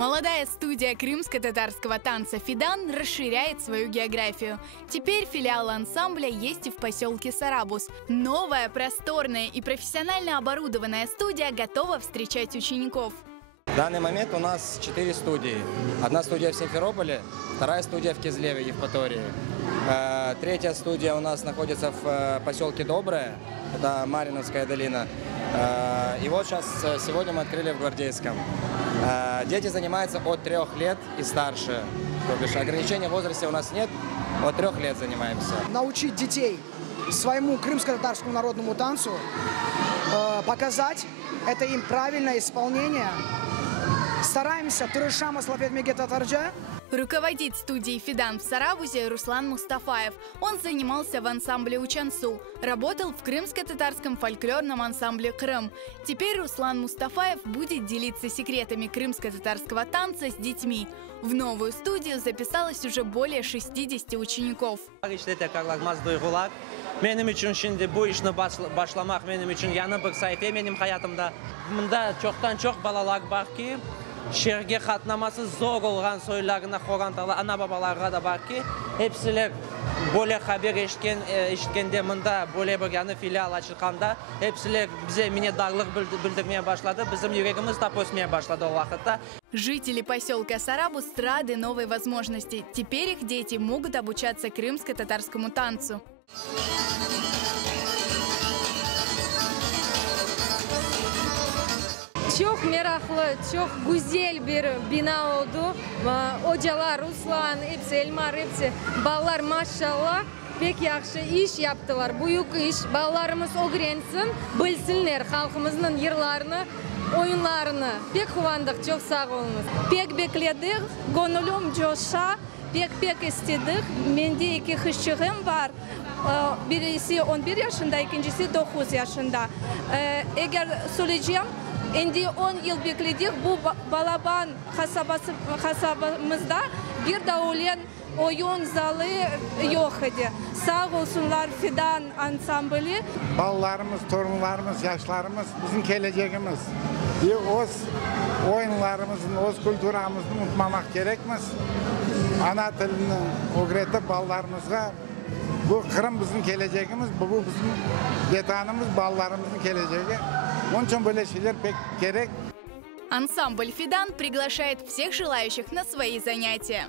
Молодая студия крымско-татарского танца «Фидан» расширяет свою географию. Теперь филиал ансамбля есть и в поселке Сарабус. Новая, просторная и профессионально оборудованная студия готова встречать учеников. В данный момент у нас 4 студии. Одна студия в Симферополе, вторая студия в Кизлеве, Евпатории. Третья студия у нас находится в поселке Доброе, это Мариновская долина. И вот сегодня мы открыли в Гвардейском. Дети занимаются от 3 лет и старше. То бишь ограничения в возрасте у нас нет, от 3 лет занимаемся. Научить детей своему крымско-татарскому народному танцу, показать это им правильное исполнение. Стараемся Турышама Славет Меге Татарджа. Руководит студией «Фидан» в Сарабузе Руслан Мустафаев. Он занимался в ансамбле «Учансу», работал в крымско-татарском фольклорном ансамбле «Крым». Теперь Руслан Мустафаев будет делиться секретами крымско-татарского танца с детьми. В новую студию записалось уже более 60 учеников. Benim için şimdi bu işini başlamak benim için yanı bir sayfa benim hayatımda. Bunda çoktan çok balalar var ki şehirge katlaması zor olan soylarına xorantalı ana babalarga da var ki hepsiler böyle haber eşitkende bunda böyle bir yanı filial açılganda hepsiler bize minnettarlık bildirmeye başladı. Bizim yüreğimiz de posmaya başladı o vakitte. Жители поселка Сарабус рады новой возможности. Теперь их дети могут обучаться крымско-татарскому танцу. Çok meraklı, çok güzel bir bina oldu. Hocalar, Ruslan, hepsi, Elmar, hepsi, ballar maşallah pek yaxşı iş yaptılar. Büyük iş, ballarımız öğrensin, bilsinler halkımızın yırlarını, oyunlarını. Pek kıvandık, çok sağ olunuz. Pek bekledik, gönlüm coşa, pek istedik. Bende 2 kızcığım var. Birisi 11 yaşında, ikincisi 9 yaşında. Eğer söyleyeceğim, şimdi 10 yıl bekledik. Bu Balaban kasabamızda bir de olan oyun zalı yok idi. Sağ olsunlar Fidan ansambli. Ballarımız, torunlarımız, yaşlarımız bizim geleceğimiz. Öz oyunlarımızın, öz kültürümüzü unutmamak gerekmez. Ana dilini öğretip ballarımızga bu Kırım bizim geleceğimiz, bu bizim yetanımız, ballarımızın geleceği. Onun için böyle şeyler pek gerek. Ансамбль «Фидан» приглашает всех желающих на свои занятия.